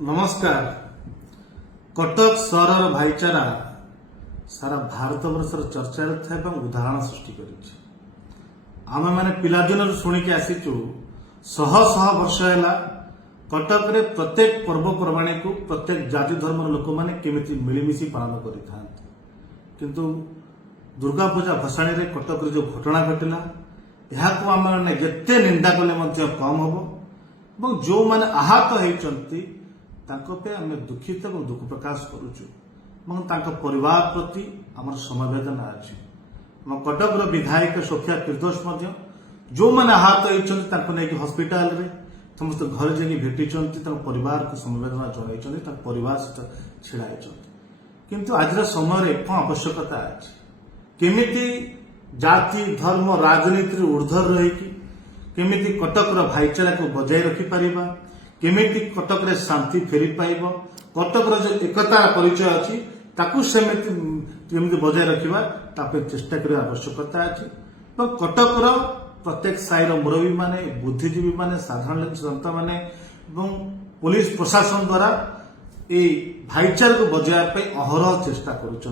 नमस्कार। कटक सहर भाईचारा सारा भारत वर्षर चर्चा उदाहरण सृष्टि आम मैंने पिलादिन शुणिकी आसीचु शह शह वर्ष है कटक रे प्रत्येक पर्वपर्वाणी को प्रत्येक जाति धर्म लोक मैंने केमिति मिलमिशी पालन किंतु दुर्गा पूजा भसाणी रे कटक रे जो घटना घटिला यह आम मैंने जिते निंदा कले कम हम जो मैंने आहत होती आम दुखित और दुख प्रकाश करुचु परिवार प्रति आम समवेदना अच्छी आम कटक विधायक सोफिया किर्दोस जो मैंने आहत होती हस्पिटाल रे समस्त घर जाकि भेटी परिवार को समवेदना जन परिवार सहित छिड़ा किंतु आज समय कौन आवश्यकता अच्छी केमिति जाति धर्म राजनीति ऊर्ध्वर रही केमिति कटक भाईचारा को बजाय रखिपर केमिति कटक रे शांति फेरी पाइब कटक जो एकता परिचय अच्छी केमिति बजाय रखा चेष्टा करने आवश्यकता अच्छी कटक प्रत्येक साईर मुरबी माने बुद्धिजीवी माने साधारण जनता माने पुलिस प्रशासन द्वारा भाईचारा को बजाय अहरह चेष्टा कर